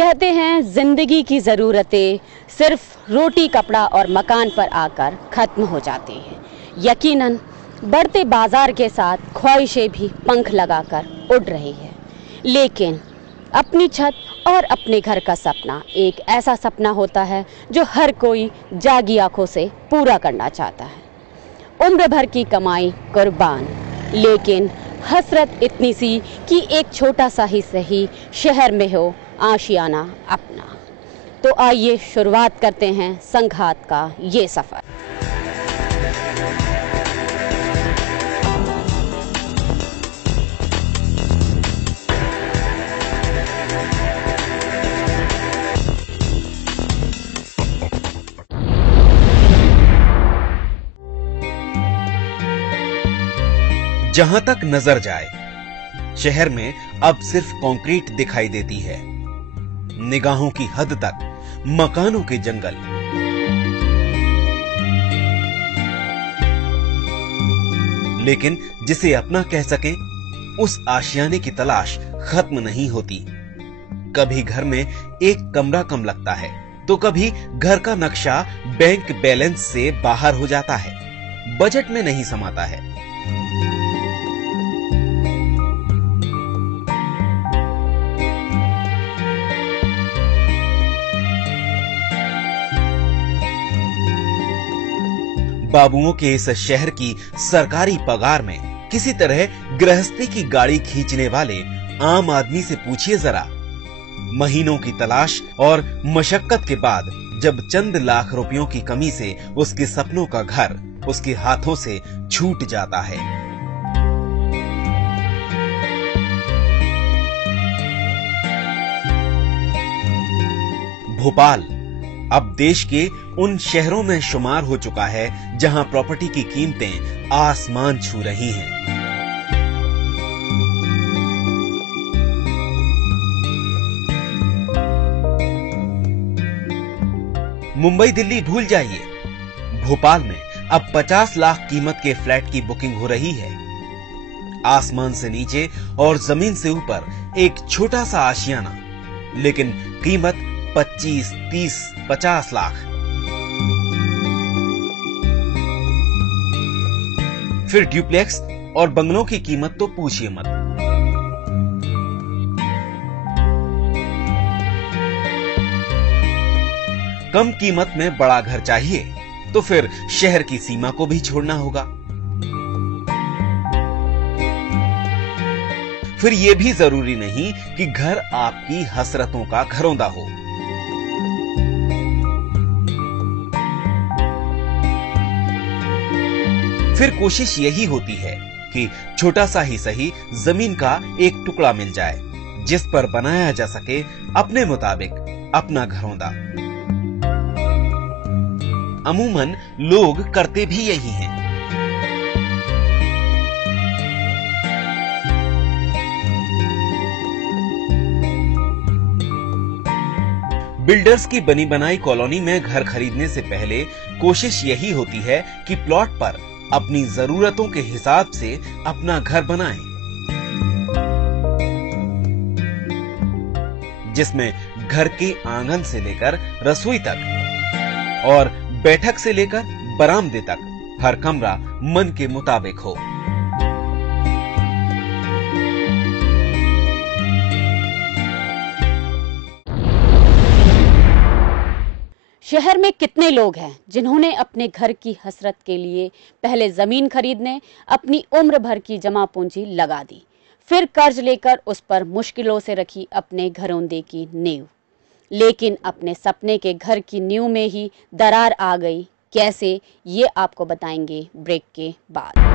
कहते हैं जिंदगी की ज़रूरतें सिर्फ रोटी कपड़ा और मकान पर आकर ख़त्म हो जाती हैं। यकीनन बढ़ते बाजार के साथ ख्वाहिशें भी पंख लगाकर उड़ रही है, लेकिन अपनी छत और अपने घर का सपना एक ऐसा सपना होता है जो हर कोई जागी आंखों से पूरा करना चाहता है। उम्र भर की कमाई कुर्बान, लेकिन हसरत इतनी सी कि एक छोटा सा ही सही शहर में हो आशियाना अपना। तो आइए शुरुआत करते हैं संघात का ये सफर। जहां तक नजर जाए शहर में अब सिर्फ कंक्रीट दिखाई देती है, निगाहों की हद तक मकानों के जंगल। लेकिन जिसे अपना कह सके उस आशियाने की तलाश खत्म नहीं होती। कभी घर में एक कमरा कम लगता है तो कभी घर का नक्शा बैंक बैलेंस से बाहर हो जाता है, बजट में नहीं समाता है। बाबुओं के इस शहर की सरकारी पगार में किसी तरह गृहस्थी की गाड़ी खींचने वाले आम आदमी से पूछिए जरा। महीनों की तलाश और मशक्कत के बाद जब चंद लाख रुपयों की कमी से उसके सपनों का घर उसके हाथों से छूट जाता है। भोपाल अब देश के उन शहरों में शुमार हो चुका है जहां प्रॉपर्टी की कीमतें आसमान छू रही हैं। मुंबई दिल्ली भूल जाइए, भोपाल में अब 50 लाख कीमत के फ्लैट की बुकिंग हो रही है। आसमान से नीचे और जमीन से ऊपर एक छोटा सा आशियाना, लेकिन कीमत 25, 30, 50 लाख। फिर ड्यूप्लेक्स और बंगलों की कीमत तो पूछिए मत। कम कीमत में बड़ा घर चाहिए तो फिर शहर की सीमा को भी छोड़ना होगा। फिर यह भी जरूरी नहीं कि घर आपकी हसरतों का घरौंदा हो। फिर कोशिश यही होती है कि छोटा सा ही सही जमीन का एक टुकड़ा मिल जाए जिस पर बनाया जा सके अपने मुताबिक अपना घरौंदा। अमूमन लोग करते भी यही हैं। बिल्डर्स की बनी बनाई कॉलोनी में घर खरीदने से पहले कोशिश यही होती है कि प्लॉट पर अपनी जरूरतों के हिसाब से अपना घर बनाएं, जिसमें घर के आंगन से लेकर रसोई तक और बैठक से लेकर बरामदे तक हर कमरा मन के मुताबिक हो। शहर में कितने लोग हैं जिन्होंने अपने घर की हसरत के लिए पहले जमीन खरीदने अपनी उम्र भर की जमा पूंजी लगा दी, फिर कर्ज लेकर उस पर मुश्किलों से रखी अपने घरौंदे की नींव, लेकिन अपने सपने के घर की नींव में ही दरार आ गई। कैसे, ये आपको बताएंगे ब्रेक के बाद।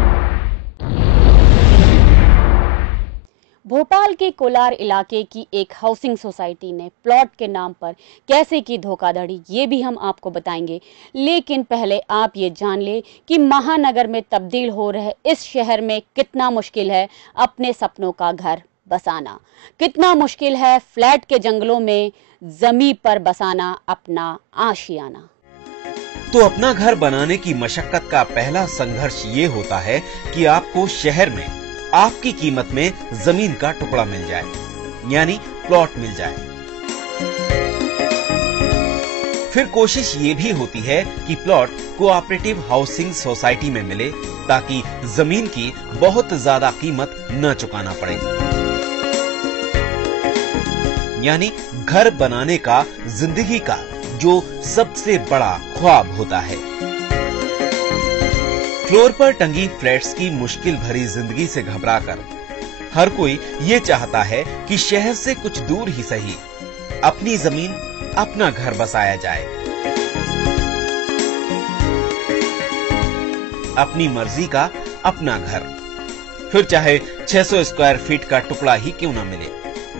भोपाल के कोलार इलाके की एक हाउसिंग सोसाइटी ने प्लॉट के नाम पर कैसे की धोखाधड़ी, ये भी हम आपको बताएंगे। लेकिन पहले आप ये जान ले कि महानगर में तब्दील हो रहे इस शहर में कितना मुश्किल है अपने सपनों का घर बसाना, कितना मुश्किल है फ्लैट के जंगलों में जमीन पर बसाना अपना आशियाना। तो अपना घर बनाने की मशक्कत का पहला संघर्ष ये होता है कि आपको शहर में आपकी कीमत में जमीन का टुकड़ा मिल जाए, यानी प्लॉट मिल जाए। फिर कोशिश ये भी होती है कि प्लॉट कोऑपरेटिव हाउसिंग सोसाइटी में मिले ताकि जमीन की बहुत ज्यादा कीमत न चुकाना पड़े। यानी घर बनाने का जिंदगी का जो सबसे बड़ा ख्वाब होता है। फ्लोर पर टंगी फ्लैट्स की मुश्किल भरी जिंदगी से घबराकर हर कोई ये चाहता है कि शहर से कुछ दूर ही सही अपनी जमीन, अपना घर बसाया जाए। अपनी मर्जी का अपना घर, फिर चाहे 600 स्क्वायर फीट का टुकड़ा ही क्यों ना मिले,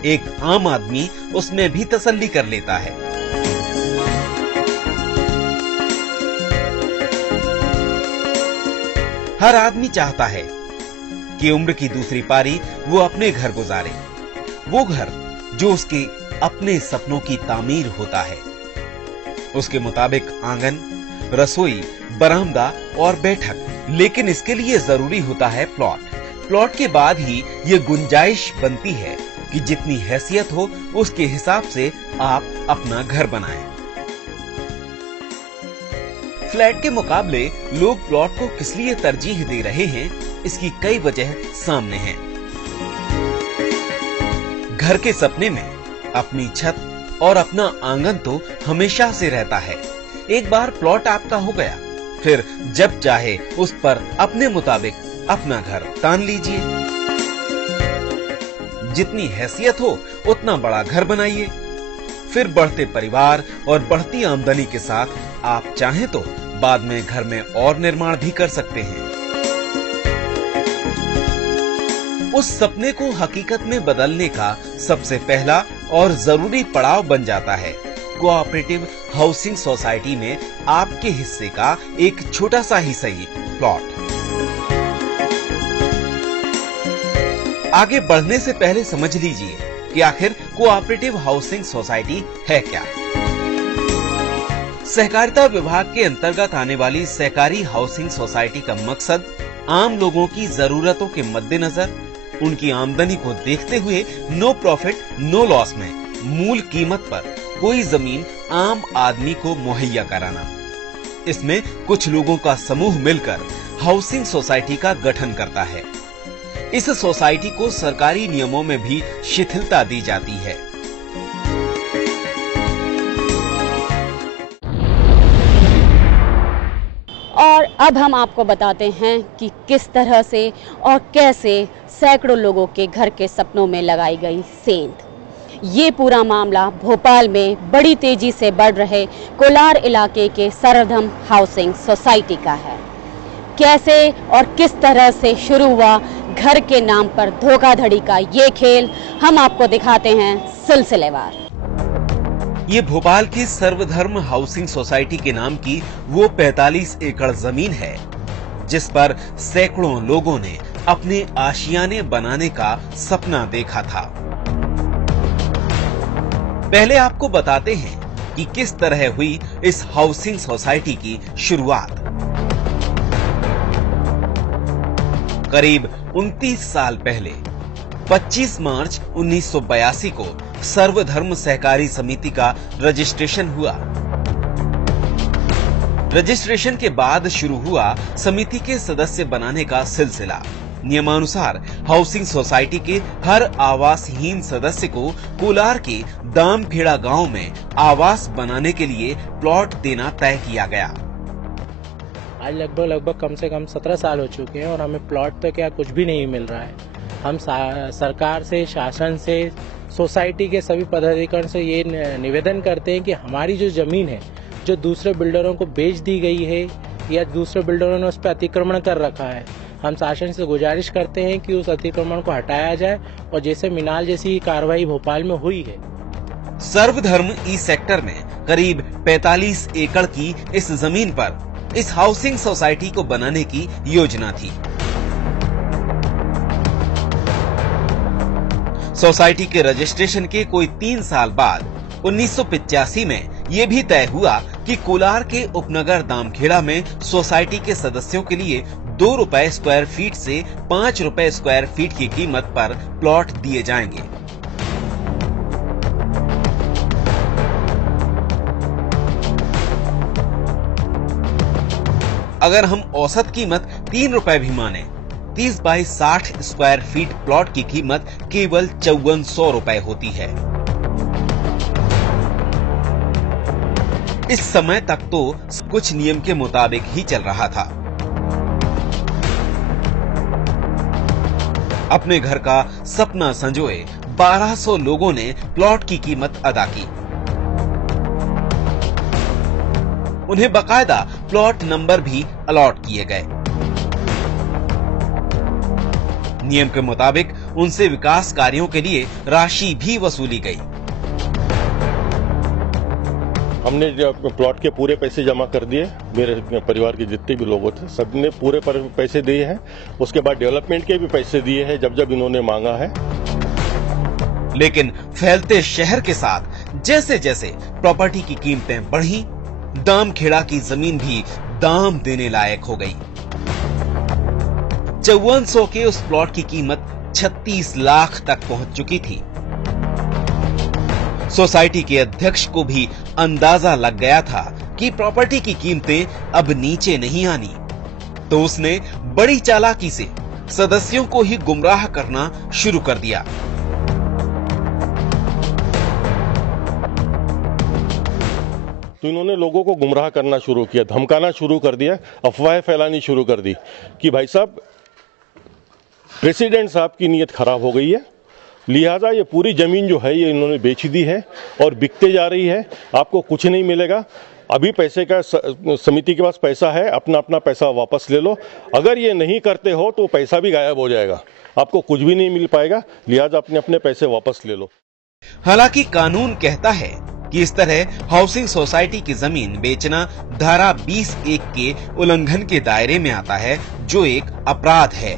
एक आम आदमी उसमें भी तसल्ली कर लेता है। हर आदमी चाहता है कि उम्र की दूसरी पारी वो अपने घर गुजारे, वो घर जो उसके अपने सपनों की तामीर होता है। उसके मुताबिक आंगन, रसोई, बरामदा और बैठक, लेकिन इसके लिए जरूरी होता है प्लॉट। प्लॉट के बाद ही ये गुंजाइश बनती है कि जितनी हैसियत हो उसके हिसाब से आप अपना घर बनाएं। फ्लैट के मुकाबले लोग प्लॉट को किस लिए तरजीह दे रहे हैं, इसकी कई वजह सामने हैं। घर के सपने में अपनी छत और अपना आंगन तो हमेशा से रहता है। एक बार प्लॉट आपका हो गया, फिर जब चाहे उस पर अपने मुताबिक अपना घर तान लीजिए। जितनी हैसियत हो उतना बड़ा घर बनाइए। फिर बढ़ते परिवार और बढ़ती आमदनी के साथ आप चाहें तो बाद में घर में और निर्माण भी कर सकते हैं। उस सपने को हकीकत में बदलने का सबसे पहला और जरूरी पड़ाव बन जाता है कोऑपरेटिव हाउसिंग सोसाइटी में आपके हिस्से का एक छोटा सा ही सही प्लॉट। आगे बढ़ने से पहले समझ लीजिए कि आखिर कोऑपरेटिव हाउसिंग सोसाइटी है क्या। सहकारिता विभाग के अंतर्गत आने वाली सहकारी हाउसिंग सोसाइटी का मकसद आम लोगों की जरूरतों के मद्देनजर उनकी आमदनी को देखते हुए नो प्रॉफिट नो लॉस में मूल कीमत पर कोई जमीन आम आदमी को मुहैया कराना। इसमें कुछ लोगों का समूह मिलकर हाउसिंग सोसाइटी का गठन करता है। इस सोसाइटी को सरकारी नियमों में भी शिथिलता दी जाती है। और अब हम आपको बताते हैं कि किस तरह से और कैसे सैकड़ों लोगों के घर के सपनों में लगाई गई सेंध। ये पूरा मामला भोपाल में बड़ी तेजी से बढ़ रहे कोलार इलाके के सर्वधर्म हाउसिंग सोसाइटी का है। कैसे और किस तरह से शुरू हुआ घर के नाम पर धोखाधड़ी का ये खेल, हम आपको दिखाते हैं सिलसिलेवार। ये भोपाल की सर्वधर्म हाउसिंग सोसाइटी के नाम की वो 45 एकड़ जमीन है जिस पर सैकड़ों लोगों ने अपने आशियाने बनाने का सपना देखा था। पहले आपको बताते हैं कि किस तरह हुई इस हाउसिंग सोसाइटी की शुरुआत। करीब 29 साल पहले 25 मार्च 1982 को सर्वधर्म सहकारी समिति का रजिस्ट्रेशन हुआ। रजिस्ट्रेशन के बाद शुरू हुआ समिति के सदस्य बनाने का सिलसिला। नियमानुसार हाउसिंग सोसाइटी के हर आवासहीन सदस्य को कोलार के दामखेड़ा गांव में आवास बनाने के लिए प्लॉट देना तय किया गया। आज लगभग कम से कम 17 साल हो चुके हैं और हमें प्लॉट तो क्या कुछ भी नहीं मिल रहा है। हम सरकार से, शासन से, सोसाइटी के सभी पदाधिकारियों से ये निवेदन करते हैं कि हमारी जो जमीन है जो दूसरे बिल्डरों को बेच दी गई है या दूसरे बिल्डरों ने उस पर अतिक्रमण कर रखा है, हम शासन से गुजारिश करते हैं कि उस अतिक्रमण को हटाया जाए और जैसे मिनाल जैसी कार्रवाई भोपाल में हुई है। सर्वधर्म ई सेक्टर में करीब 45 एकड़ की इस जमीन पर इस हाउसिंग सोसाइटी को बनाने की योजना थी। सोसाइटी के रजिस्ट्रेशन के कोई 3 साल बाद 1985 में ये भी तय हुआ कि कोलार के उपनगर दामखेड़ा में सोसाइटी के सदस्यों के लिए 2 रुपए स्क्वायर फीट से 5 रुपए स्क्वायर फीट की कीमत पर प्लॉट दिए जाएंगे। अगर हम औसत कीमत 3 रुपए भी माने, 30 बाई 60 स्क्वायर फीट प्लॉट की कीमत केवल 5400 रुपए होती है। इस समय तक तो कुछ नियम के मुताबिक ही चल रहा था। अपने घर का सपना संजोए 1200 लोगों ने प्लॉट की कीमत अदा की। उन्हें बकायदा प्लॉट नंबर भी अलॉट किए गए। नियम के मुताबिक उनसे विकास कार्यों के लिए राशि भी वसूली गई। हमने प्लॉट के पूरे पैसे जमा कर दिए। मेरे परिवार के जितने भी लोग थे सबने पूरे पैसे दिए हैं। उसके बाद डेवलपमेंट के भी पैसे दिए हैं जब जब इन्होंने मांगा है। लेकिन फैलते शहर के साथ जैसे जैसे प्रॉपर्टी की कीमतें बढ़ी, दामखेड़ा की जमीन भी दाम देने लायक हो गई। 5400 के उस प्लॉट की कीमत 36 लाख तक पहुंच चुकी थी। सोसाइटी के अध्यक्ष को भी अंदाजा लग गया था कि प्रॉपर्टी की कीमतें अब नीचे नहीं आनी, तो उसने बड़ी चालाकी से सदस्यों को ही गुमराह करना शुरू कर दिया। तो इन्होंने लोगों को गुमराह करना शुरू किया, धमकाना शुरू कर दिया, अफवाहें फैलानी शुरू कर दी कि भाई साहब प्रेसिडेंट साहब की नीयत खराब हो गई है, लिहाजा ये पूरी जमीन जो है ये इन्होंने बेच दी है और बिकते जा रही है, आपको कुछ नहीं मिलेगा। अभी पैसे का समिति के पास पैसा है, अपना अपना पैसा वापस ले लो। अगर ये नहीं करते हो तो पैसा भी गायब हो जाएगा, आपको कुछ भी नहीं मिल पाएगा, लिहाजा अपने अपने पैसे वापस ले लो। हालांकि कानून कहता है कि इस तरह हाउसिंग सोसाइटी की जमीन बेचना धारा 20(1) के उल्लंघन के दायरे में आता है, जो एक अपराध है।